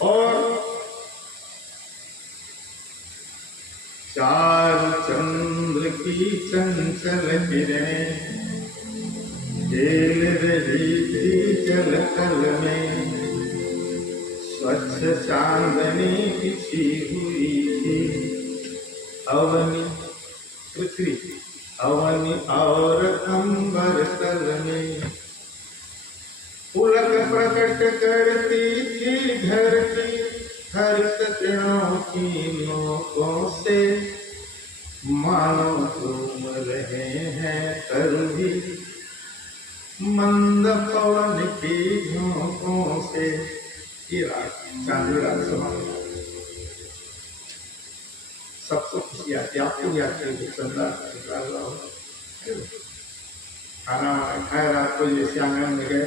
और चार चंद्र की चंचल किरणें खेल रही थी जल तल में, स्वच्छ चांदनी बिछी हुई थी अवनी पृथ्वी, अवनी और अंबर तल में। पुलक प्रकट करती थी धरती हरित तृणों की नोकों से, मानो झूम रहे हैं तरुणी मंद पवन की झोंकों से। ये रात चांदनी रात समाप्त, सबको खुशी आती है, आपको भी आती है। चंदा खाना खाया रात को, जैसे आंगन में गए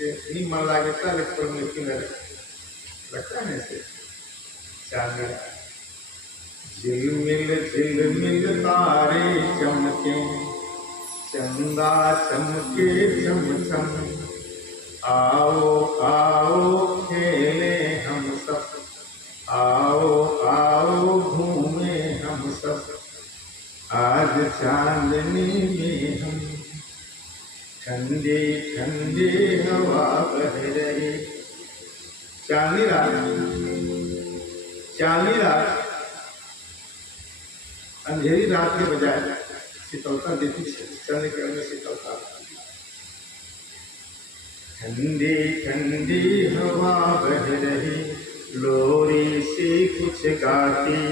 नहीं मन लगे था, लेकिन लगता है ऐसे चांदनी रात। झिलमिल झिलमिल तारे चमके, चंदा चमके चमचम, आओ आओ खेले हम सब, आओ आओ घूमे हम सब, आज चांदनी में हम। ठंडी ठंडी हवा बह रही। चांदनी रात, चांदनी रात अंधेरी रात के बजाय शीतलता देती, चंद्र किरण में शीतलता। ठंडी ठंडी हवा बह रही, लोरी सी कुछ गाती,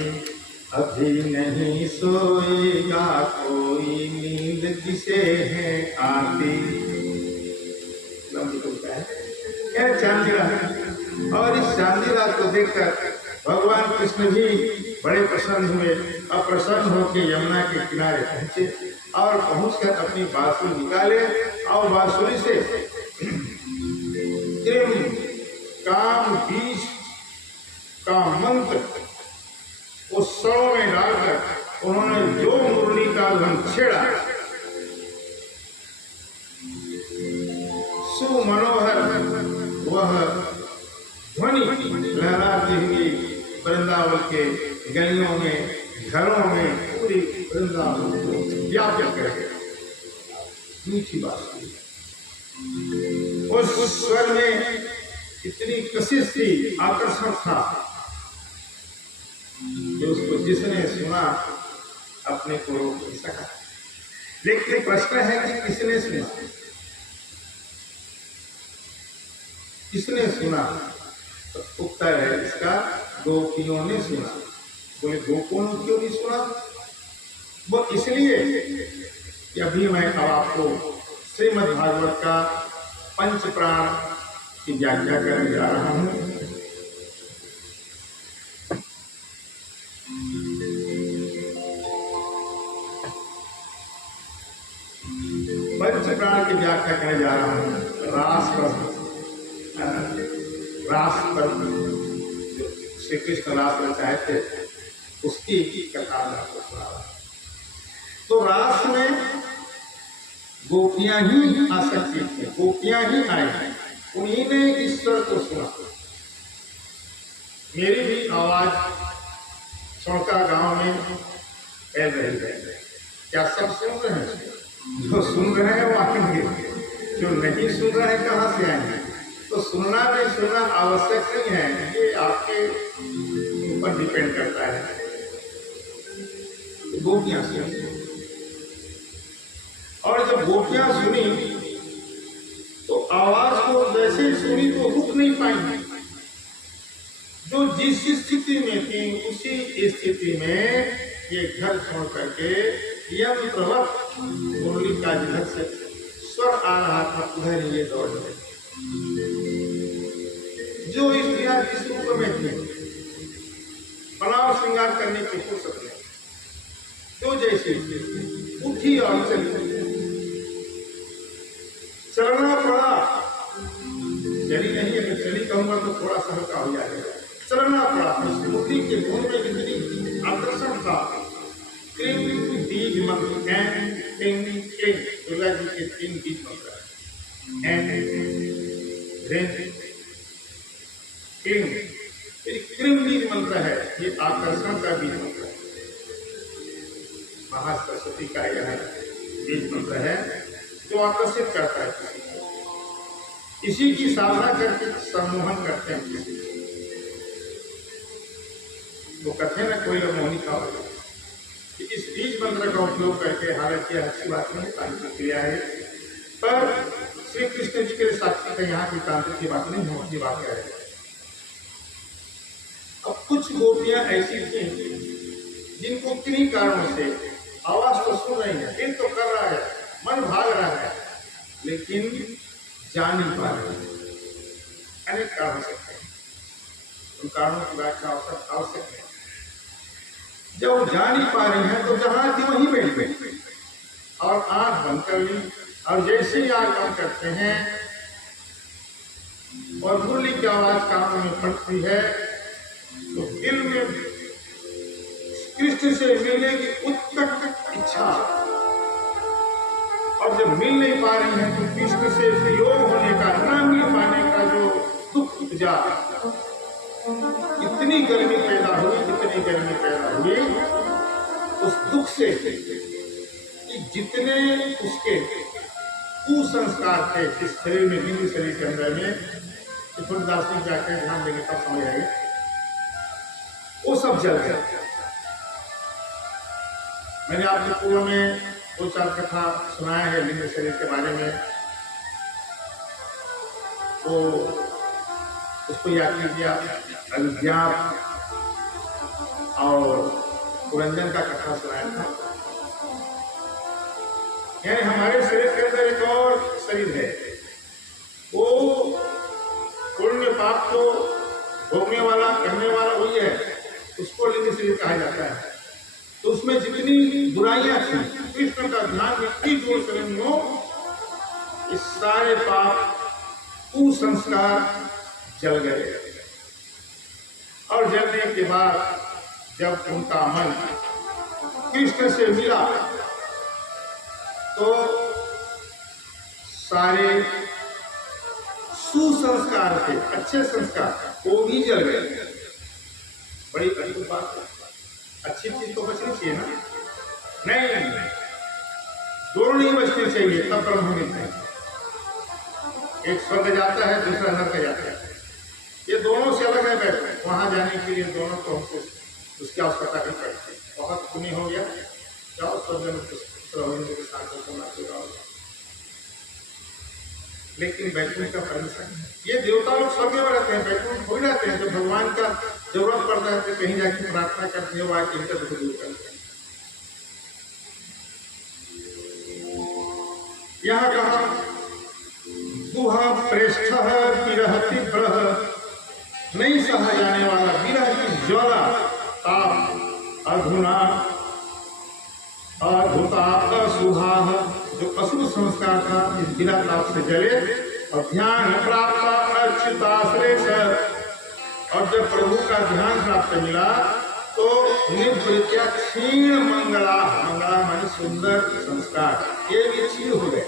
अभी नहीं सोएगा कोई, नींद किसे है आती। क्या चांदनी रात। और इस चांदनी रात को देखकर भगवान कृष्ण भी बड़े प्रसन्न हुए और प्रसन्न होकर यमुना के किनारे पहुंचे और पहुंचकर अपनी बांसुरी निकाले और बांसुरी से काम बीज का मंत्र उस स्वरों में डालकर उन्होंने जो मुरली का ध्वन छेड़ा, सुमनोहर वह ध्वनि लहराती हुई वृंदावन के गलियों में, घरों में, पूरी वृंदावन को व्याप्त कर गया। मीठी बात, उस स्वर में इतनी कशिश थी, आकर्षण था कि उसको जिसने सुना अपने को रोक नहीं सका। लेकिन प्रश्न है कि किसने सुना, किसने सुना? तो उत्तर है इसका, गोपियों ने सुना। बोले गोपियों ने क्यों नहीं सुना? वो इसलिए कि अभी मैं अब आपको श्रीमद् भागवत का पंच प्राण की व्याख्या करने जा रहा हूं। पंच प्राण की व्याख्या करने जा रहा हूं। रास पर श्री कृष्ण रास रचाए थे, उसकी कथा में आपको सुना रहा। तो रास में गोपियां ही आसक्ति थी, गोपियां ही आई, उन्हीं ने ईश्वर को सुना। मेरी भी आवाज चौका गांव में फैल रही है। क्या सब सुन रहे हैं? जो सुन रहे हैं वो आएंगे, जो नहीं सुन रहे हैं कहां से आएंगे? तो सुनना नहीं सुनना आवश्यक नहीं है, ये आपके ऊपर डिपेंड करता है। गोपियां सुनी, और जब गोपियां सुनी तो आवाज को वैसे ही सुनी तो रुक नहीं पाई। जो जिस स्थिति में थी उसी स्थिति में ये घर छोड़ करके यंत्रवत मुरली का झट से स्वर आ रहा था, उधर ये दौड़ गए। जो स्त्रियां जिस रूप में थी, बनाव श्रृंगार करने की फुर्सत नहीं, तो जैसे उठी और चली, चलना पड़ा। चली नहीं, अगर चली कहूंगा तो थोड़ा सा हल्का हो जाएगा। चलना पड़ा, मुरली के धुन में इतनी आकर्षण था। बीज मंत्र दुर्गा जी के 3 बीज मंत्र फिर कृम बीज मंत्र है, ये आकर्षण का बीज मंत्र है। महासरस्वती का यह बीज मंत्र है जो आकर्षित करता है किसी को, इसी की साधना करके सम्मोहन करते हैं किसी को। वो कहते हैं ना कोई मोहिनी का होगा, कि इस बीज मंत्र का उपयोग करके, हालांकि अच्छी बात नहीं, तांत्रिक क्रिया है, पर श्री कृष्ण जी के साक्षी का यहाँ की तांत्रिक की बात नहीं, मोहन की बात है। अब कुछ गोपियां ऐसी थी जिनको किन्हीं कारणों से आवाज तो सुन रही है, दिल तो कर रहा है, मन भाग रहा है, लेकिन जा नहीं पा रहे हैं। अनेक कारण हो सकते हैं, उन कारणों की व्याख्या आवश्यक है। जब जा नहीं पा रही है तो जहां थी वहीं बैठ गई और आंख बंद कर ली, और जैसे ही आंख बंद करते हैं और मुरली की आवाज कानों में पड़ती है तो दिल में कृष्ण से मिलने की उत्कट इच्छा, और जब मिल नहीं पा रही है तो कृष्ण से वियोग होने का, न मिल पाने का जो दुख उपजा, इतनी गर्मी पैदा हुई, इतनी गर्मी पैदा हुई उस दुख से कि जितने उसके कुसंस्कार थे इस शरीर में, हिंदू शरीर के अंदर में, तुलसीदास जी जाकर ध्यान देंगे तब समझ आएगी, वो सब जल गया। मैंने आपके पूर्व में 2-4 कथा सुनाया है लिंग शरीर के बारे में, तो उसको याद कीजिए। अयोध्या और पुरंजन का कथा सुनाया था। यानी हमारे शरीर के अंदर एक और शरीर है, वो पुण्य पाप को भोगने वाला, करने वाला वही है, उसको लिंग शरीर कहा जाता है। तो उसमें जितनी बुराइयां थी, कृष्ण का ध्यान में इतनी जोर से नहीं हो, इस सारे पाप कुसंस्कार जल गए। और जलने के बाद जब उनका मन कृष्ण से मिला तो सारे सुसंस्कार थे, अच्छे संस्कार, वो भी जल गए। बड़ी अद्भुत बात है। अच्छी चीज तो बचनी चाहिए ना, नहीं, दोनों नहीं बचने चाहिए, तब ब्रह्म मिलते हैं। एक स्वर्ग जाता है, दूसरा नरक जाता है, ये दोनों से अलग है। बैठे वहां जाने के लिए दोनों को हमसे उसकी आवश्यकता नहीं पड़ती। बहुत पुण्य हो गया, जाओ स्वर्ग में के साथ होगा। लेकिन बैकुंठ का परमिशन, ये देवता लोग स्वर्ग में रहते हैं, बैकुंठ थोड़ी रहते हैं। जब भगवान का जरूरत पड़ता है तो कहीं जाके प्रार्थना करते हैं, वहां इनका दुख दूर करते हैं। यहाँ कहा दुहा प्रेष्ठ विरह तीव्र, नहीं सहा जाने वाला विरह की ज्वाला, ताप अधुना अधुता असुहा, जो अशुभ संस्कार था इस विरह ताप से जले, और ध्यान प्राप्त अच्युताश्रय, और जब प्रभु का ध्यान प्राप्त मिला तो निवृत्या क्षीण मंगला, मंगला माने सुंदर संस्कार, ये भी क्षीण हो गए,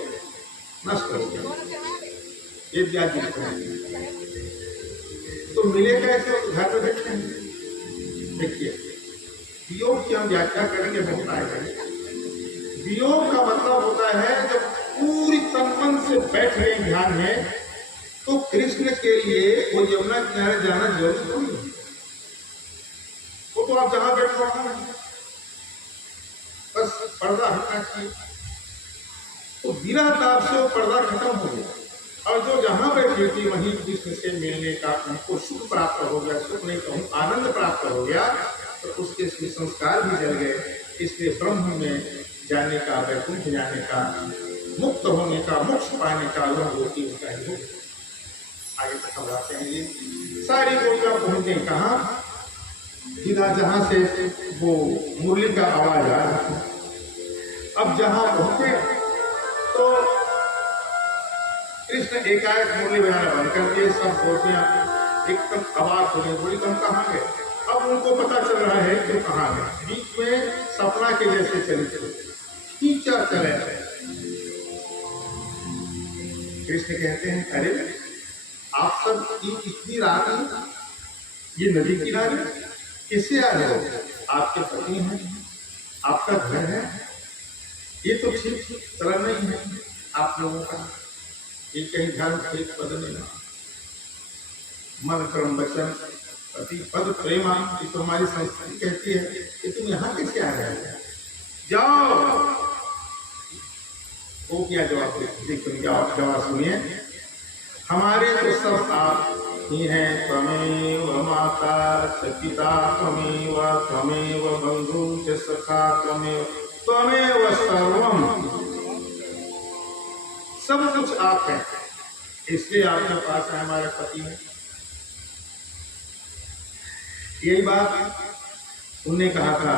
नष्ट हो गए। ये त्याग तो मिले कैसे, घर में बैठे। देखिए वियोग की हम व्याख्या करेंगे, बहुत आएगा। वियोग का मतलब होता है जब पूरी तन से बैठ रहे ध्यान में, तो कृष्ण के लिए वो यमुना किनारे जाना जरूरी नहीं है। वो तो आप जहां बैठ रहा है, बस पर्दा हटना चाहिए, तो बिना ताप से वो पर्दा खत्म हो गया। और जो जहां बैठी थी वहीं कृष्ण से मिलने का उनको सुख प्राप्त हो गया, सुख नहीं कहूँ आनंद प्राप्त हो गया, तो उसके संस्कार भी जल गए। इसलिए ब्रह्म में जाने का, वैकुंठ जाने का, मुक्त होने का, मोक्ष पाने का वह होती उसका ही हो। आगे तक हम आते हैं। ये सारी गोपियां पहुंच गई कहाँ, जिधर जहां से वो मुरली का आवाज आ रहा था। अब जहां पहुंचे तो कृष्ण एकाएक मुरली बजाना बंद कर दिए। सब गोपियां एकदम अबाक हो गई, बोली तुम कहाँ गए। अब उनको पता चल रहा है कि कहाँ गए। बीच में सपना के जैसे चले खींचा चले। कृष्ण कहते हैं अरे आप सब इतनी रात ये नदी किनारे किससे आ रहे हो? आपके पति हैं, आपका घर है, ये तो ठीक तरह नहीं है आप लोगों का। ये कहीं धर्म खेत बदलेगा, मन कर्म वचन पति पद प्रेमा, ये तो हमारी संस्कृति कहती है कि तुम यहाँ कैसे आ रहे हो, जाओ। वो क्या जवाब देते, जवाब सुनिए। हमारे तो सब आप ही हैं, त्वमेव माता च पिता त्वमेव त्वमेव बंधु च सखा त्वमेव सर्वम, सब कुछ आप हैं, इसलिए आपके पास है हमारे पति है। यही बात उन्होंने कहा था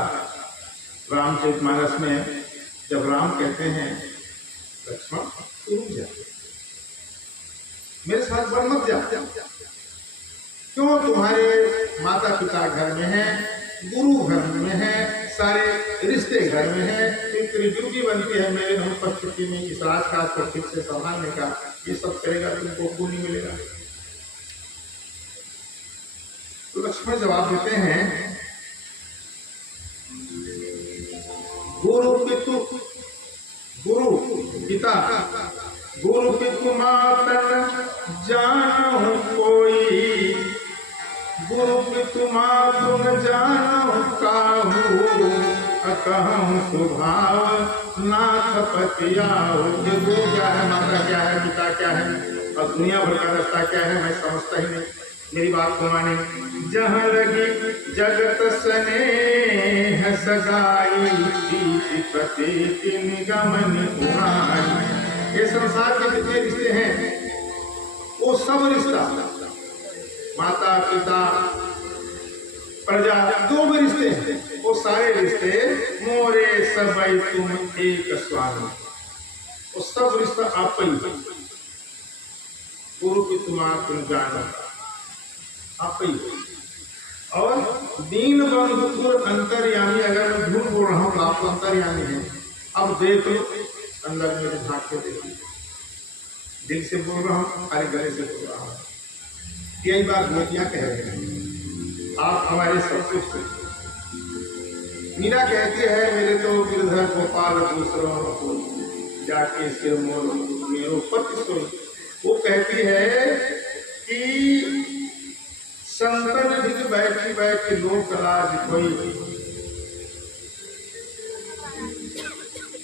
रामचरितमानस में, जब राम कहते हैं लक्ष्मण तू रुक जा, मेरे साथ वन मत जा, क्यों? तुम्हारे माता पिता घर में है, गुरु घर में है, सारे रिश्ते घर में है, तो तेरी ड्यूटी बनती है मेरे अनुपस्थिति में इस राजकाज को ठीक से संभालने का। ये सब करेगा तुमको पुण्य मिलेगा। तो लक्ष्मण जवाब देते हैं, गुरु पिता गुरु पितु मातन जानहु कोई, गुरु पितु मातु न जानहु काहू, अकहु स्वभाव नाथ पतियाहु। ये गुरु क्या है, माता क्या है, पिता क्या है और दुनिया भर का रास्ता क्या है, मैं समझता ही नहीं। मेरी बात को माने। जहाँ लगी जगत स्नेह सगाई, प्रतीति निगमन उहाई। ये संसार के जितने रिश्ते हैं वो सब रिश्ता, माता पिता प्रजा जो भी रिश्ते हैं वो सारे रिश्ते मोरे सबई तुम एक स्वामी, वो सब रिश्ता आप ही। गुरु की तुम्हारा तुम जानो आप ही। और दीन बंधु अंतर्यामी, अगर मैं झूठ बोल रहा हूँ तो आप तो अंतर्यामी हैं। अब देख लो, अंदर मेरे झांक के देखो, दिल से बोल रहा हूँ, अरे गले से बोल रहा हूँ। यही बात मोतिया कह रहे हैं, आप हमारे सब कुछ। मीरा कहती है, मेरे तो गिरधर गोपाल दूसरों को जाके सिर मोर मेरो पति सोई। वो कहती है कि संतन भिज बैठी बैठी लोक लाज कोई,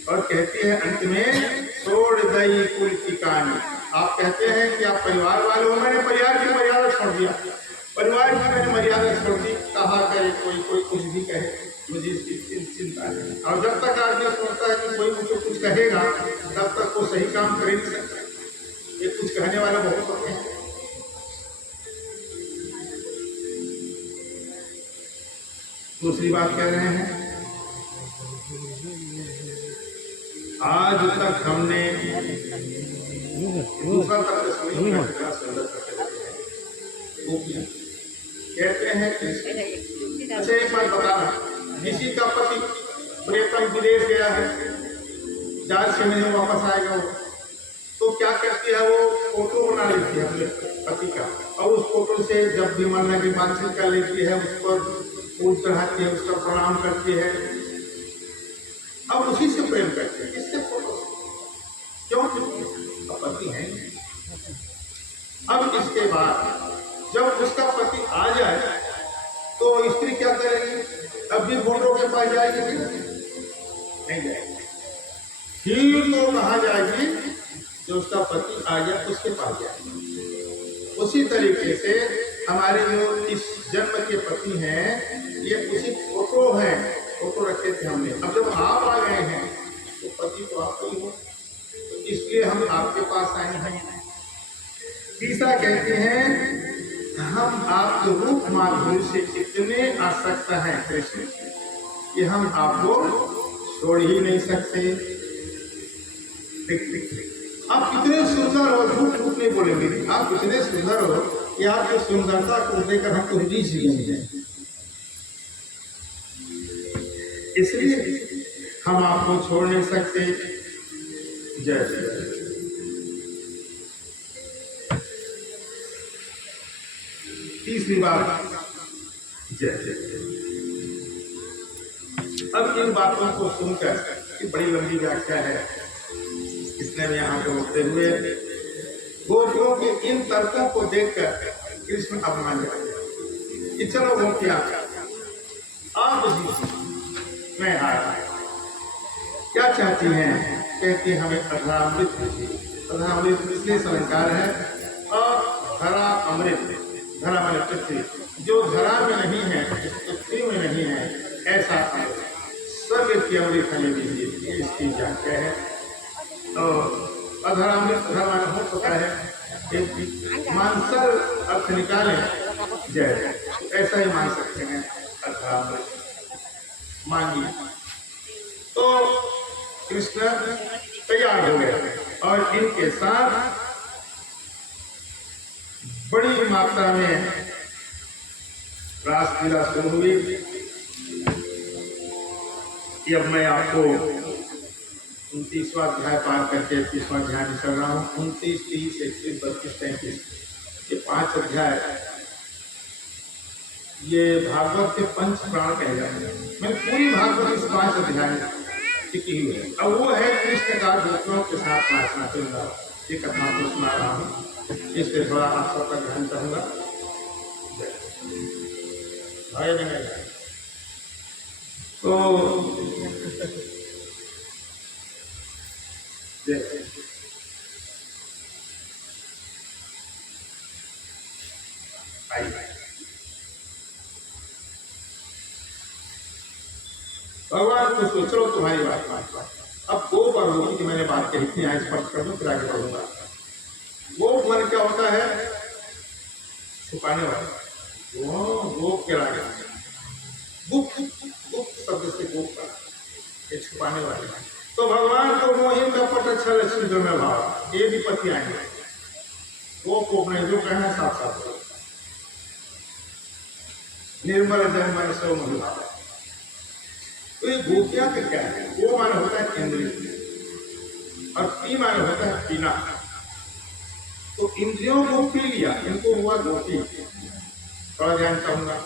और कहती है अंत में छोड़ दई कुल की कहानी। आप कहते हैं कि आप परिवार वाले हो, मैंने परिवार की मर्यादा छोड़ दिया, परिवार की मैंने मर्यादा छोड़ दी। कहा करे कोई कुछ भी कहे, मुझे इसकी चिंता है। और जब तक आदमी सोचता है कि कोई मुझे कुछ कहेगा, तब तक वो सही काम कर ही नहीं सकता। ये कुछ कहने वाला बहुत होते हैं। दूसरी बात कह रहे हैं, आज तक हमने दूसरा तक सुनी, कहते हैं। अच्छा एक बात बताना, किसी का पति प्रेतम विदेश गया है, 4-6 महीने वापस आएगा वो, तो क्या करती है, वो फोटो बना लेती है अपने पति का, और उस फोटो से जब भी मन लगे बातचीत कर लेती है, उस पर फूल चढ़ाती है, उसका प्रणाम करती है, अब उसी से प्रेम करते हैं। इससे फोटो क्यों? पति है। अब इसके बाद जब उसका पति आ जाए तो स्त्री क्या करेगी? अब भी फोटो के पास जाएगी? नहीं जाएगी। फिर तो कहा जाएगी जो उसका पति आ गया उसके पास जाएगी। उसी तरीके से हमारे जो इस जन्म के पति हैं, ये उसी फोटो है, फोटो रखे थे हमने। अब जब आप आ गए हैं तो पति तो आप ही हो, तो इसलिए हम आपके पास आए हैं। तीसरा कहते हैं, हम आपके रूप माधुर्य से इतने आसक्त हैं कृष्ण कि हम आपको छोड़ ही नहीं सकते। आप इतने सुंदर हो, झूठ नहीं बोलेंगे, आप इतने सुंदर हो कि आपकी सुंदरता को देखकर हमको रीझ नहीं जाए, इसलिए हम आपको छोड़ नहीं सकते। जय श्री। तीसरी बात, जय जय। अब इन बातों को सुनकर कि बड़ी लंबी व्याख्या है, इसने यहाँ पे होते हुए गोपियों के इन तर्कों को देखकर कृष्ण अपमान करते कि चलो गोपियां आप जी मैं आया, क्या चाहती हैं? कहती हमें अधरामृत दीजिए। अधरामृत इसलिए अलंकार है, और धरा अमृत, धरा माने पृथ्वी, जो धरा में नहीं है, पृथ्वी में नहीं है, ऐसा अमृत, स्वर्ग की अमृत हमें दीजिए, इसकी व्याख्या है। तो अधरामृत धर्म हो सकता है एक मानसर अर्थ निकाले जय, ऐसा ही मान सकते हैं अधरामृत मांगी। तो कृष्ण तैयार हो गए और इनके साथ बड़ी मात्रा में रासलीला शुरू हुई। कि अब मैं आपको 29वां अध्याय पार करके 30वां अध्याय में चल रहा हूँ। 29, 30, 31, 32, 33 ये 5 अध्याय ये भागवत के पंच प्राण कहे जाते हैं। मैं पूरी भागवत इस 5 अध्याय टिकी हुई है। अब वो है कृष्ण का गोपियों के साथ नाचना चलना, ये कथा को सुना रहा हूँ, इसलिए थोड़ा आप सबका ध्यान चाहूंगा। तो भगवान को सोचो तुम्हारी बात। अब गोप और गोपी की मैंने बात कही थी, यहाँ स्पष्ट कर दूं फिर आगे बढ़ूंगा। गोप मन क्या होता है? छुपाने वाला। गोप के आगे गुप्त, गुप्त शब्द से गोप का ये छुपाने वाले। तो भगवान को मोहिन का पट अच्छा लक्ष्मी जो में भाव, ये भी पति आएंगे। गोप को अपने जो कहना साथ साथ निर्मल जन मन सो मोह। तो ये गोपियां का क्या है? गो माने होता है इंद्रिय और पी माने होता है पीना। तो इंद्रियों को पी लिया, इनको हुआ गोपी। थोड़ा ध्यान चाहूंगा।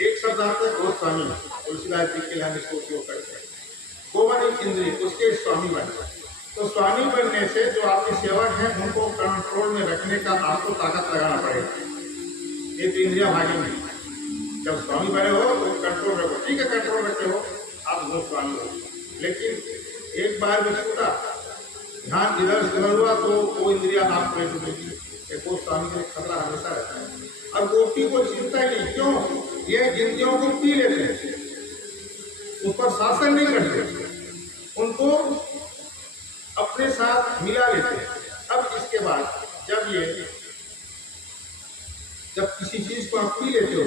एक शब्द आता है गोस्वामी, तुलसीदास जी के लिए हम इसको उपयोग करते हैं। गो माने इंद्रिय, उसके स्वामी बने। तो स्वामी बनने से जो आपके सेवक हैं उनको कंट्रोल में रखने का आपको ताकत लगाना पड़ेगा। ये तो इंद्रिया भागेंगी। जब स्वामी बने हो तो कंट्रोल रखो, ठीक है कंट्रोल रखे हो आप गोस्वामी हो। लेकिन एक बार भी छूटा, ध्यान इधर से उधर हुआ तो वो इंद्रिया आप बैठ उठेगी। गोस्वामी के लिए खतरा हमेशा रहता है। और गोपी को चिंता ही नहीं, क्यों? ये इंद्रियों को पी लेते हैं, उस पर शासन नहीं करते, उनको अपने साथ मिला लेते हैं। अब इसके बाद जब किसी चीज को आप पी लेते हो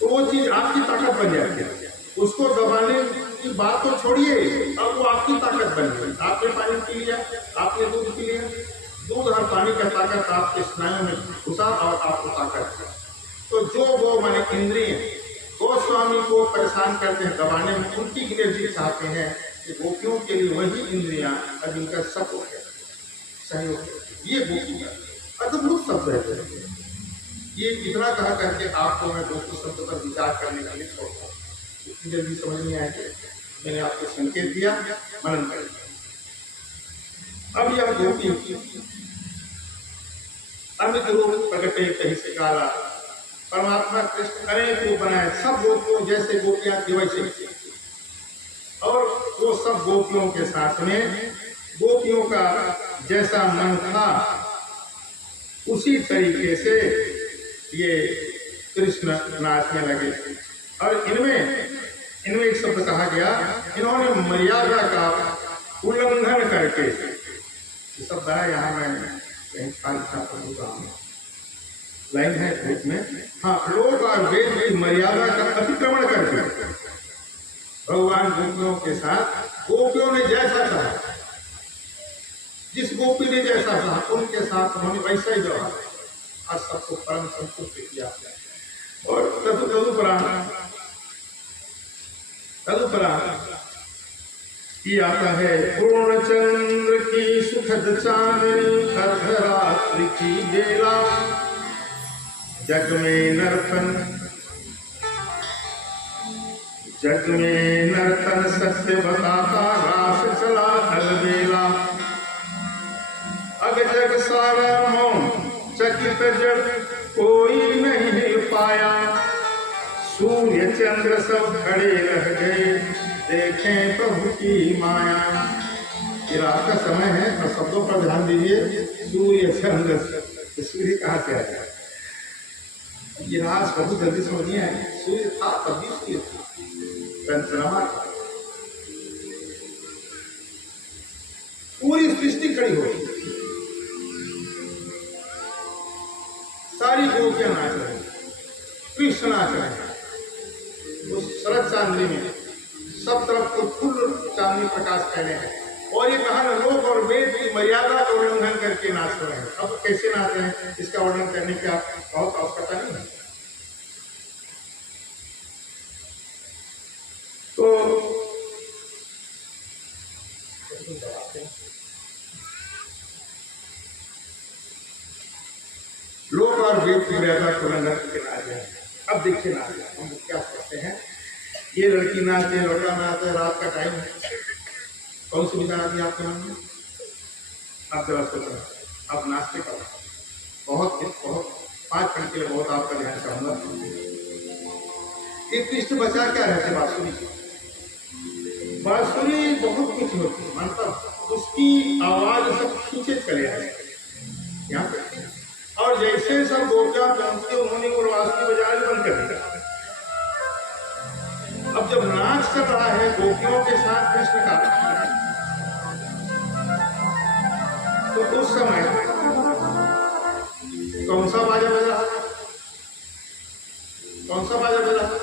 तो वो चीज आपकी ताकत बन जाती है। उसको दबाने की बात तो छोड़िए, अब वो आपकी ताकत बन गई। आपने पानी पी लिया, आपने दूध पी लिया, दूध और पानी का ताकत आपके स्नायुओं में घुसा और आपको ताकत है। तो जो वो माने इंद्रिय गोस्वामी को परेशान करते हैं, दबाने में उनकी एनर्जी चाहते हैं कि गोपियों के लिए वही इंद्रियां अब इनका सपोर्ट है, सहयोग है। ये गोपी का अद्भुत शब्द है। ये इतना कहा करके आपको मैं गोपी शब्द पर विचार करने के लिए छोड़ता हूँ। इतनी जल्दी समझ नहीं आएगी, मैंने आपको संकेत दिया, मनन करें। अब यह गोपी अमित रूप प्रगटे कहीं से काला। परमात्मा कृष्ण अनेक रूप बनाए, सब गोपियों जैसे गोपियां थी वैसे, और वो सब गोपियों के साथ में गोपियों का जैसा मन था उसी तरीके से ये कृष्ण नाचने लगे। और इनमें एक शब्द कहा गया, इन्होंने मर्यादा का उल्लंघन करके, ये शब्द है यहाँ मैं कहीं लाइन है ग्रुप में, हाँ, लोक और वेद की मर्यादा का अतिक्रमण करके भगवान गोपियों के साथ, गोपियों ने जैसा चाहा, जिस गोपी ने जैसा चाहा उनके साथ उन्होंने वैसा ही व्यवहार और सबको परम संतुष्ट किया। और तदुपरांत ये आता है, पूर्णचंद्र की सुखद चांदनी अर्धरात्रि की बेला, जग में नर्तन जग में नर्तन सत्य बताता रास चला अलबेला। अग जग सारा मौन चकित जग कोई नहीं हिल पाया। सूर्य चंद्र सब खड़े रह गए देखें प्रभु की माया। ये रात का समय है और शब्दों पर ध्यान दीजिए। सूर्य चंद्र, सूर्य कहाँ से आया? ये रात बहुत जल्दी समझ नहीं आई। सूर्य था तब भी सूर्य था, चंद्रमा था। पूरी सृष्टि खड़ी हो गई, सारी गोपियां नाच रही, कृष्ण नाच रहे। उस शरद चांदनी में सब तरफ को फुल चांदनी प्रकाश फैले हैं और ये कहा लोक और वेद की मर्यादा का उल्लंघन करके नाच रहे हैं। अब कैसे नाच रहे हैं इसका वर्णन करने की बहुत आवश्यकता नहीं है। तो लोक और वेद की मर्यादा को उल्लंघन करके नाच रहे हैं। अब देखिए नाच हम क्या सोचते हैं, ये लड़की नाच है, लड़का नाच है, रात का टाइम है, कौन सी विचार आती है आपके मन में? आप जरा सोचो, आप नाचते का बहुत 5 मिनट के लिए बहुत आपका ध्यान चाहूंगा। एक पृष्ठ बचा क्या रहते बांसुरी। बांसुरी बहुत कुछ होती है, मतलब उसकी आवाज सब खींचे चले आए यहाँ पे। और जैसे सब गोपियां पहुंचती उन्होंने बांसुरी बजाना बंद कर दिया। अब जब नाच कर रहा है गोपियों के साथ कृष्ण का, तो उस समय कौन सा बाजा बज रहा था? कौन सा बाजा बज रहा था?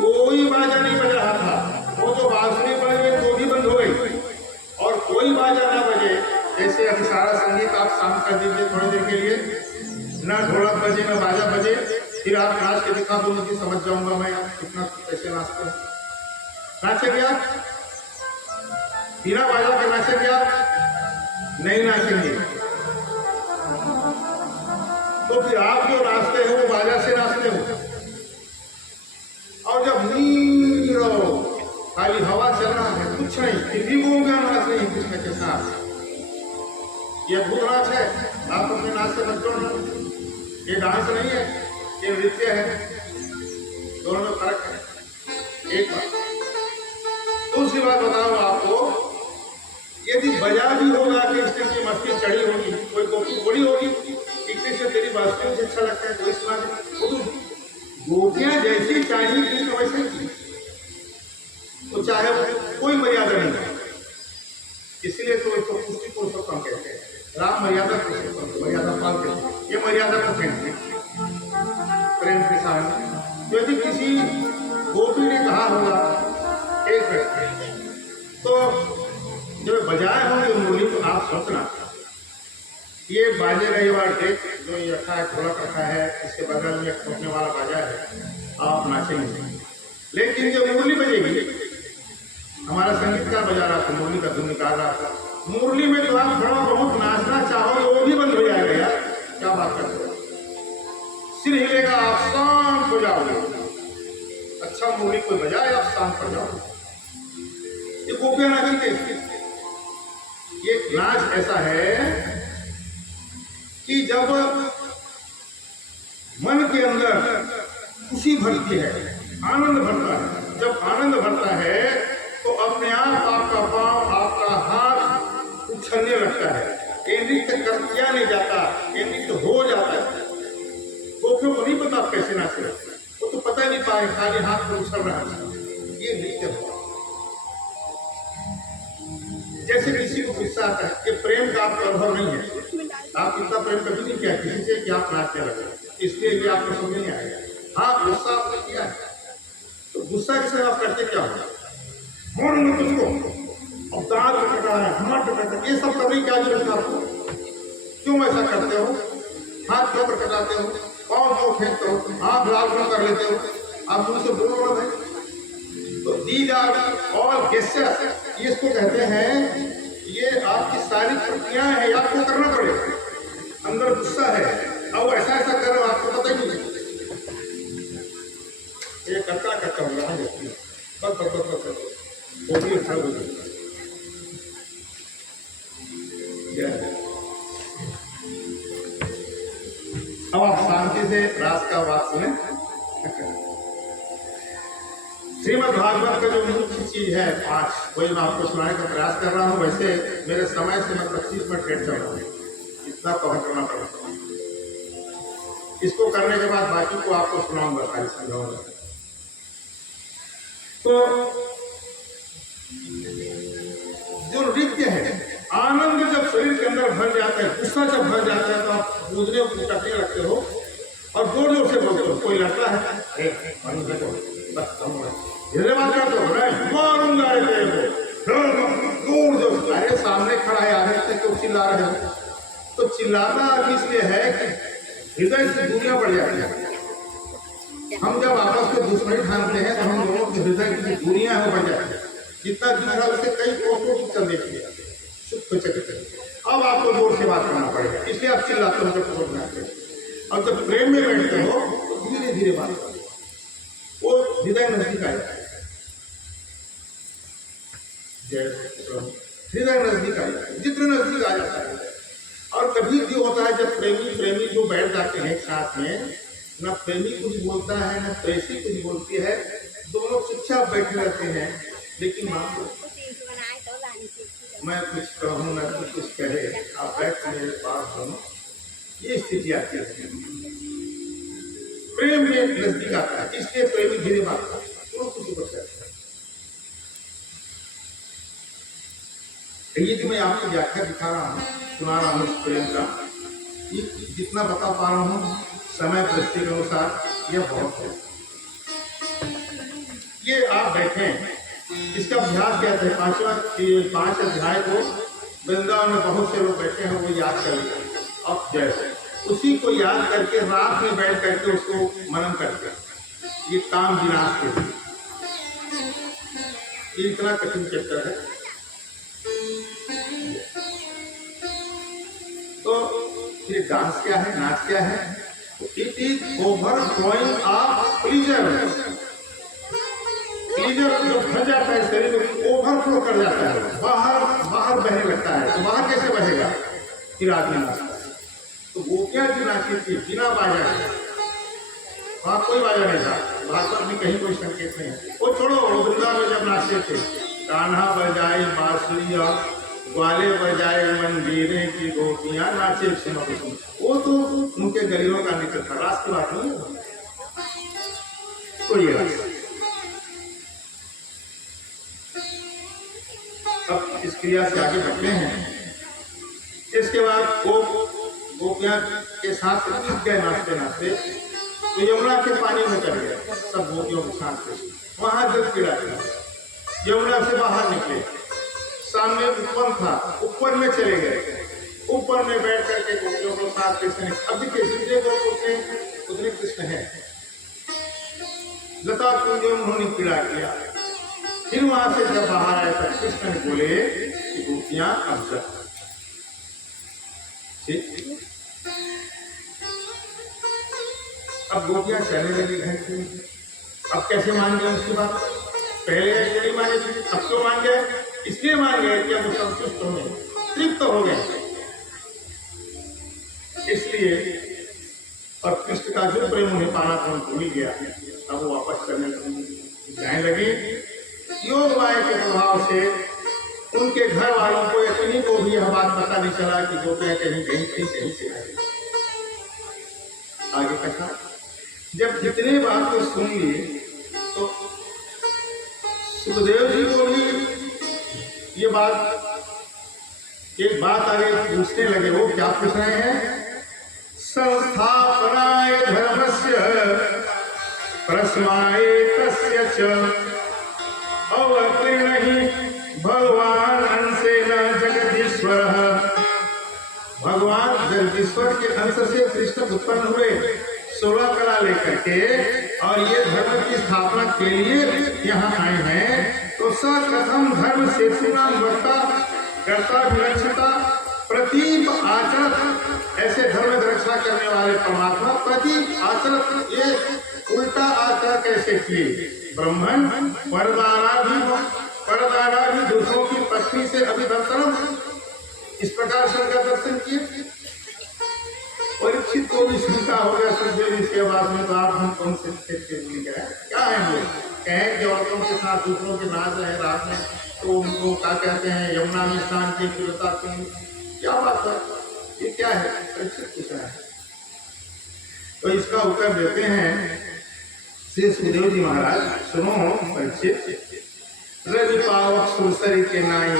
कोई बाजा नहीं बज रहा था। वो जो बांसुरी बज गई वो भी बंद हो गई और कोई बाजा ना बजे। जैसे अभी सारा संगीत आप शांत कर दीजिए थोड़ी देर के लिए, ना ढोलक बजे ना बाजा बजे, फिर आप नाच के दिखा दो, मुझे समझ जाऊंगा मैं कितना कैसे नाचते हैं। नाचेंगे आप? बिना बाजा के नाचेंगे आप? नहीं नाचेंगे। तो फिर आप जो नाचते हो वो बाजा से नाचते हो। और जब नीरो खाली हवा चल रहा है, कुछ नहीं, फिर भी गोपियां नाच रही है कृष्ण के साथ। ये अद्भुत नाच है। आप अपने नाच से मत जोड़ना। ये डांस नहीं है, ये नृत्य है। दोनों में फर्क है। एक बात। दूसरी बात बताओ आपको, यदि बजा भी होगा कृष्ण की मस्ती चढ़ी होगी, कोई गोपी थोड़ी होगी कि कृष्ण तेरी बांसुरी से अच्छा लगता है कोई सुना दे। वो तो गोपियां जैसी चाहिए कृष्ण वैसे की, तो चाहे वो कोई मर्यादा नहीं है। इसलिए तो इसको पुष्टि पुरुषोत्तम कहते हैं। राम मर्यादा पुरुषोत्तम, मर्यादा पालते हैं। ये मर्यादा को फेंकते प्रेम के साथ। यदि किसी गोपी ने कहा होगा एक व्यक्ति, तो जब बजाए होंगे मुरली तो आप सोचना ये बाजे रही वाला डेक जो ये रखा है, ढोलक रखा है, इसके बगल में ठोकने वाला बाजा है, आप नाचेंगे। लेकिन जब मुरली बजेगी, हमारा संगीतकार बजा रहा था, मुरली का धुन निकाल रहा था, मुरली में तो आप थोड़ा बहुत नाचना चाहोगे वो भी बंद हो जाएगा। यार क्या बात करते हो? सिर हिलेगा, आप शांत हो जाओगे। अच्छा मुरली कोई बजाए, आप शांत हो जाओगे। ये गोपियां नाचेंगे। ये नाच ऐसा है कि जब मन के अंदर खुशी भरती है, आनंद भरता है। जब आनंद भरता है तो अपने आप आपका पांव, आपका हाथ उछलने लगता है। ये नृत्य कर किया नहीं जाता, ये नृत्य हो जाता है। गोपियों को नहीं पता कैसे नाचे, वो तो पता ही नहीं पाए, खाली हाथ पर उछल रहा है। ये नृत्य हो। जैसे किसी को गुस्सा आता है, ये प्रेम का आपका अनुभव नहीं है। आप इतना प्रेम कभी नहीं किया किसी से कि आप नाचने लगे, इसलिए ये आपको समझ नहीं आएगा। हाँ गुस्सा आपने किया है, तो गुस्सा से आप करते क्या हो? मोड़ूंगा तुझको, अब दांत कटा है, हाथ कटा, ये सब करने क्या जरूरत है आपको? क्यों ऐसा करते हो? हाथ क्यों कटाते हो? पाँव क्यों फेंकते हो? आँख लाल क्यों कर लेते हो? आप मुझसे बोलो ना भाई। तो दीज आर ऑल गेस्चर्स, ये इसको कहते हैं, ये आपकी सारी प्रक्रियाएं हैं, आपको करना पड़ेगा। अंदर गुस्सा है, अब ऐसा ऐसा करो, आपको पता ही नहीं। अब आप शांति से रास का बात सुने। श्रीमद् भागवत का जो मुख्य चीज है 5, वही मैं आपको सुनाने का प्रयास कर रहा हूँ। वैसे मेरे समय से मैं 25 मिनट लेट चल रहा हूँ, इतना कवर करना पड़ेगा। इसको करने के बाद बाकी को आपको सुनाऊंगा, खाली समझाऊंगा। तो जो नृत्य है, आनंद जब शरीर के अंदर भर जाता है, गुस्सा जब भर जाता है, तो आप कूदने उठने लगते हो और जोर जोर से बोलते हो। कोई लड़का है, बात करते हो, मारूंगा दूर जो अरे सामने खड़ा है, आगे तो चिल्ला रहे हो। तो चिल्लाना इसलिए है कि हृदय से दूरियां बढ़ जाती है। हम जब आपस में दुश्मनी ठानते हैं तो हम दोनों के हृदय की दूरियां हैं वो बढ़ जाती है। जितना दूर है उससे कई कोसों की चल देती है। अब आपको जोर से बात करना पड़ेगा, इसलिए आप चिल्लाते हो जब कोसों में। और जब प्रेम में बैठते हो तो धीरे धीरे बात करो, वो हृदय नजदीक आ जाता है। हृदय नजदीक आ जाता है, जितने नजदीक आ जाता है। और कभी भी होता है जब प्रेमी जो बैठ जाते हैं साथ में, न प्रेमी कुछ बोलता है न प्रेसी कुछ बोलती है, दोनों चुपचाप बैठे रहते हैं। लेकिन मैं कुछ कहूँ न कुछ कहे, आप बैठ मेरे पास सुनो, ये स्थिति आती है। प्रेम में नजदीक आता है, इसलिए प्रेमी धीरे बात करता है। ये जो मैं आपको व्याख्या दिखा रहा हूँ, सुना रहा हूँ प्रेम का, ये जितना बता पा रहा हूँ समय परिस्थिति के अनुसार यह बहुत है। ये आप बैठे, इसका अभ्यास क्या है? 5 अध्याय को वृंदावन में बहुत से लोग बैठे हैं, वो याद कर लिया। अब जैसे उसी को याद करके रात में बैठ करके उसको मनन करते, ये काम विनाश के लिए। ये इतना कठिन चैप्टर है। तो ये डांस क्या है, नाच क्या है? It is overflowing of pleaser. Pleaser जो भर जाता है शरीर में, ओवरफ्लो कर जाता है, बाहर बहने लगता है। तो बाहर कैसे बहेगा? फिर आदमी नाचता है। तो गोपियां जो नाची थी बिना बाजा के, वहां कोई बाजा नहीं था, भागवत में कहीं कोई संकेत नहीं है। वो छोड़ो, वृंदावन में जब नाचते थे, कान्हा बजाई बांसुरी और ग्वाले बजाए मंदिर की गोपियां नाचे, वो तो उनके गलियों का नृत्य था, रास की बात नहीं है। तो ये अब इस क्रिया से आगे बढ़ते हैं। इसके बाद वो गोपियां के साथ थक गए नाचते नाचते, तो यमुना के पानी में उतर गए सब गोपियों के साथ से। वहां जल गिरा, यमुना से बाहर निकले, सामने ऊपर था, ऊपर में चले गए। ऊपर में बैठ करके गोपियों को साथ कृष्ण, अब देखिए जितने गोप उतने कृष्ण है। लता कुंज उन्होंने पीड़ा किया। फिर वहां से जब बाहर आए तब कृष्ण ने बोले कि गोपियां अब जा। अब गोपियां चलने लगी घर की। अब कैसे मान गए उसकी बात? पहले नहीं माने, अब क्यों मान गए? इसलिए मान गए कि अब वो संतुष्ट हो गए, तृप्त हो गए। इसलिए और कृष्ण का जो प्रेम उन्हें पाना था उनको मिल गया। अब वो वापस करने जाने लगे। योग माया के प्रभाव से उनके घर वालों को, इतनी को भी यह बात पता नहीं चला कि जो कहीं से आए। आगे कथा जब जितने बात को सुन लिए तो सुखदेव जी को भी ये बात, एक बात आगे पूछने लगे। वो क्या पूछ रहे हैं? संस्थापनाय धर्मस्य प्रश्नाय तस्य च अवतीर्णहि भगवान अंशेन जगदीश्वरः। भगवान जगदीश्वर के अंश से कृष्ण उत्पन्न हुए 16 कला लेकर के, और ये धर्म की स्थापना के लिए यहाँ आए हैं। तो स कथम धर्म सेतुनाम वक्ता कर्ता विलक्षिता प्रतीप आचरत, ऐसे धर्म रक्षा करने वाले परमात्मा प्रतीप आचरत, ये उल्टा आचरण कैसे किए? ब्रह्मण परदारा भी दूसरों की पत्नी से अभिधर्तनम, इस प्रकार से उनका दर्शन किए। परीक्षित को भी शंका हो गया सुखदेव जी के बाद में, तो आप हम कौन से क्या है वो कहें कि औरतों के साथ दूसरों के नाच रहे रात में, तो उनको क्या कहते हैं यमुना में स्नान की पीड़ता की, क्या बात है, ये क्या है, परीक्षित पूछ रहा है। तो इसका उत्तर देते हैं श्री सुखदेव जी महाराज, सुनो परीक्षित, रवि पावक सुरसरी के नाई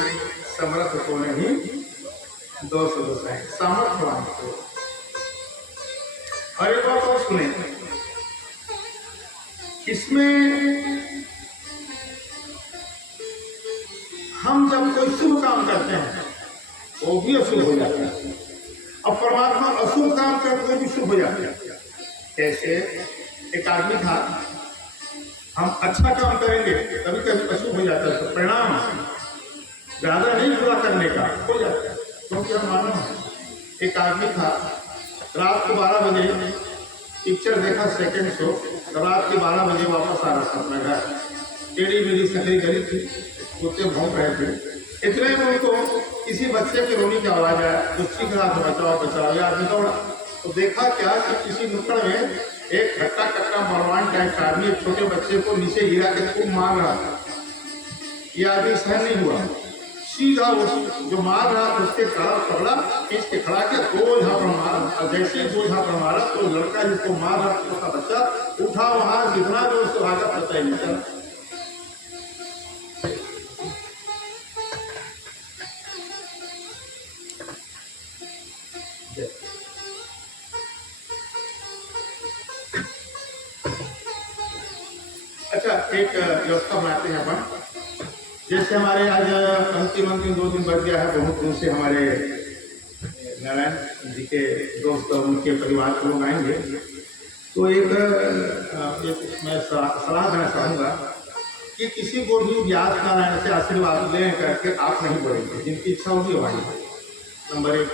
समर्थ को नहीं दोष दोषाएं, सामर्थ्यवान को। और एक बात और सुने, इसमें हम जब कोई शुभ काम करते हैं वो भी अशुभ हो जाता है, और परमात्मा अशुभ काम करते भी शुभ हो जाता है। कैसे? एक आदमी था, हम अच्छा काम करेंगे कभी कभी अशुभ हो जाता है, तो परिणाम ज्यादा नहीं पूरा करने का हो जाता है, क्योंकि हम मालूम है। एक आदमी था, रात को 12 बजे पिक्चर देखा सेकंड शो, रात के 12 बजे वापस आ रहा था अपना घर, टेढ़ी मेढ़ी सकरी गली थी, कुत्ते भौंक रहे थे। इतने में उनको किसी बच्चे के रोने की आवाज आया, जो चीख रहा था बचाओ बचाओ, ये आदमी दौड़ा, तो देखा क्या कि किसी नुक्कड़ में एक हट्टा कट्टा मरवान टाइप का आदमी एक छोटे बच्चे को नीचे गिरा के खूब मार रहा था। ये आदमी सहन नहीं हुआ, सीधा वो जो मार रहा था उसके कारण पकड़ा, खींच के खड़ा किया, 2 झापड़ मारा, और जैसे ही 2 झापड़ मारा तो लड़का जिसको मार रहा था उसका बच्चा उठा, वहां कितना जोर से भागा पता ही नहीं चला। अच्छा, एक व्यवस्था बनाते हैं अपन, जैसे हमारे आज अंतिम 2 दिन बच गया है, बहुत दिन से हमारे नारायण जी के दोस्त और उनके परिवार के लोग आएंगे, तो एक मैं सलाह देना चाहूँगा कि किसी को भी व्यास नारायण से आशीर्वाद लें करके आप नहीं बोलेंगे, जिनकी इच्छा होगी वो आएंगे, नंबर 1।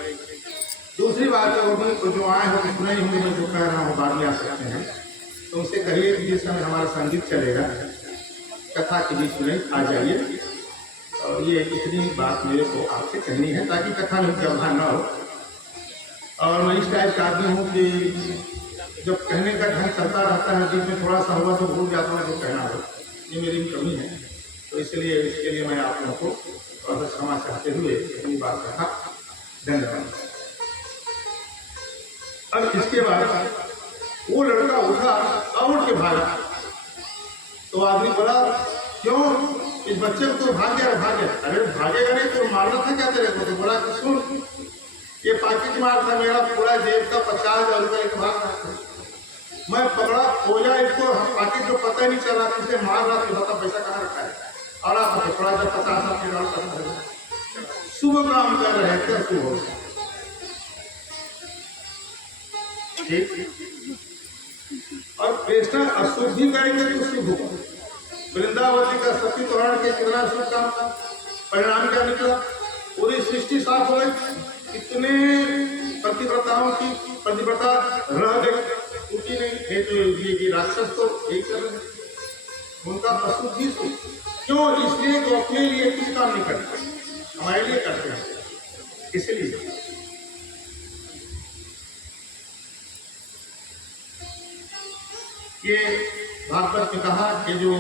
दूसरी बात होगी, तो जो आए हो सुने ही होंगे, मैं जो कह रहा हूँ बाद में आ सकते हैं, तो उनसे कहिए कि जिस समय हमारा संगीत चलेगा कथा के बीच में आ जाइए, और ये इतनी बात मेरे को आपसे कहनी है ताकि कथा में व्यवधान न हो। और मैं इस टाइप का आदमी हूँ कि जब कहने का ढंग चलता रहता है, बीच में थोड़ा सा हुआ तो भूल जाता हूँ जो कहना हो, ये मेरी भी कमी है, तो इसलिए इसके लिए मैं आप लोगों को थोड़ा सा क्षमा चाहते हुए अपनी बात कहा। धन्यवाद। अब इसके बाद वो लड़का उठा और उठ के भागा, तो आदमी बोला क्यों इस बच्चे को तो भाग गया। अरे भागेगा नहीं तो मारना था क्या तेरे को? तो बोला कि सुन, ये पाकिट मार था मेरा, पूरा जेब का 50,000 रुपये एक भाग रहा था, मैं पकड़ा खोजा इसको, पाकिट को पता ही नहीं चल रहा, किसे मार रहा था, बता पैसा कहाँ रखा है, और आप थोड़ा जब 50,000 करना शुभ काम कर रहे थे, शुभ हो ठीक। और कृष्ण अशुद्धि करेंगे तो शुभ हो। वृंदावती का सती तोरण के कितना शुभ काम था, परिणाम क्या निकला? पूरी सृष्टि साफ हो गई, कितने प्रतिव्रताओं की प्रतिव्रता रह गई, उनकी नहीं। तो ये राक्षस तो यही कर रहे, उनका अशुद्धि क्यों? इसलिए तो अपने लिए कुछ काम नहीं करते, हमारे लिए करते हैं, इसलिए ये भागवत में कहा कि जो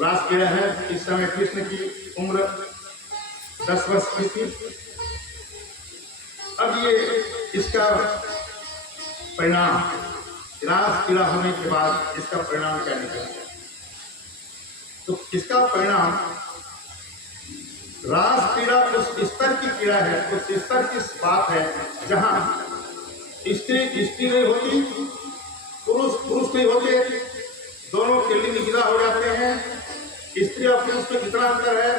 रास क्रीड़ा है, इस समय कृष्ण की उम्र 10 वर्ष की थी। अब ये इसका परिणाम, रास क्रीड़ा होने के बाद इसका परिणाम क्या निकला? तो इसका परिणाम, रास क्रीड़ा उस स्तर की क्रीड़ा है, उस स्तर की बात है जहां स्त्री नहीं होती, पुरुष नहीं होते, दोनों के लिंग विदा हो जाते हैं। स्त्री और पुरुष में कितना अंतर है?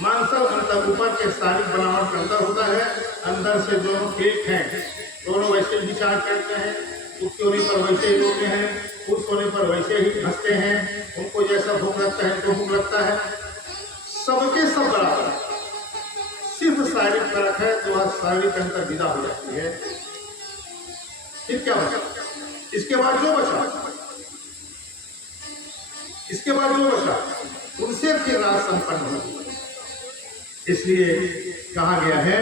मानसिक अंतर, ऊपर के शारीरिक बनावट का अंतर होता है, अंदर से दोनों एक हैं, दोनों वैसे विचार करते हैं, पुरुष होने पर वैसे ही रोते हैं, पुरुष होने पर वैसे ही हंसते हैं, उनको जैसा भूख लगता है तो भूख लगता है, सबके सब बराबर है, सिर्फ शारीरिक फर्क है, तो वह शारीरिक अंतर विदा हो जाती है। फिर क्या बचा? इसके बाद जो बचा उनसे फिर राज संपन्न हो। इसलिए कहा गया है,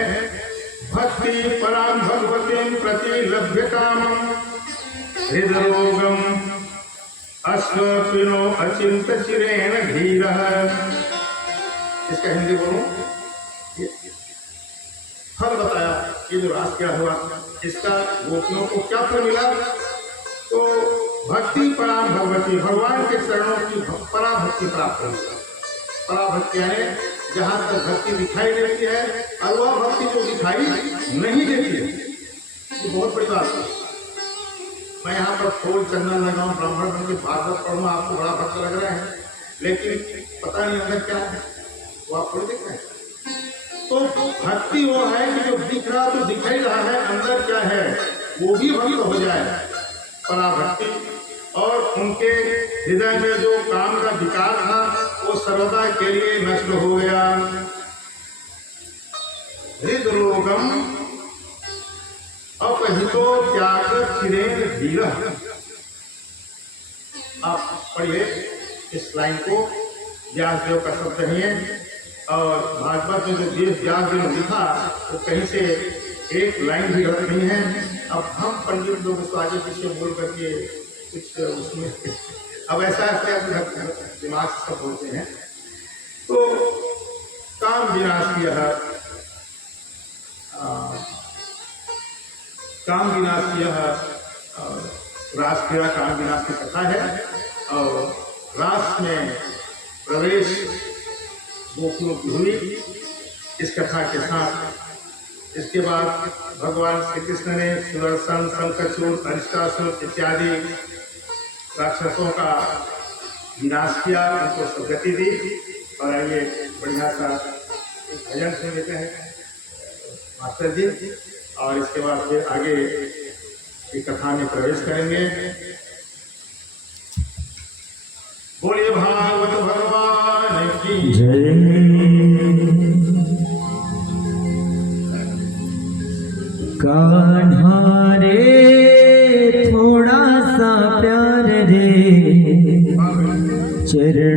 भक्ति पराम भगवतीं प्रति लभ्यताम हृदरोगम अश्वपिनो अचिंत चिरेण धीरः। इसका हिंदी बोलूं, फल बताया ये जो रास क्या हुआ, इसका गोपियों को क्या फल मिला? तो भक्ति पराम भगवती, भगवान के चरणों की परा भक्ति प्राप्त हुई। परा भक्ति यानी जहाँ तक भक्ति दिखाई देती है और वह भक्ति जो दिखाई नहीं देती है, ये बहुत बड़ी बात है। मैं यहाँ पर फूल चंदन लगाऊं, ब्राह्मण बन के भागवत पढ़ूं, आपको बड़ा भक्त लग रहा है, लेकिन पता नहीं अंदर क्या है, वो आप थोड़ी देख रहे हैं। तो भक्ति वो है कि जो दिख रहा तो दिखाई रहा है, अंदर क्या है वो भी भक्त हो जाए, पराभक्ति। और उनके हृदय में जो काम का विकार था वो सर्वदा के लिए नष्ट हो गया। हृदरोगम अपहितो त्याग चिरेण धीरः। आप पढ़िए इस लाइन को, व्यासदेव का शब्द नहीं है, और भागवत में जो देश व्यास ने लिखा तो कहीं से एक लाइन भी गलत नहीं है। अब हम पंडित लोग उसको आगे पीछे बोल करके कुछ उसमें अब ऐसा दिमाग से सब बोलते हैं। तो काम विनाश किया है, काम विनाश किया है, रास क्रिया काम विनाश की कथा है। और रास में प्रवेश गोपियों की हुई इस कथा के साथ। इसके बाद भगवान श्री कृष्ण ने सुदर्शन, शंखचूड़, अरिष्टासुर इत्यादि राक्षसों का विनाश किया, उनको सदगति दी। और आइए बढ़िया सा एक भजन सुन लेते हैं मास्टर जी, और इसके बाद फिर आगे एक कथा में प्रवेश करेंगे। बोलिए भागवत भगवान की जय। कान्हा रे थोड़ा सा प्यार रे चरण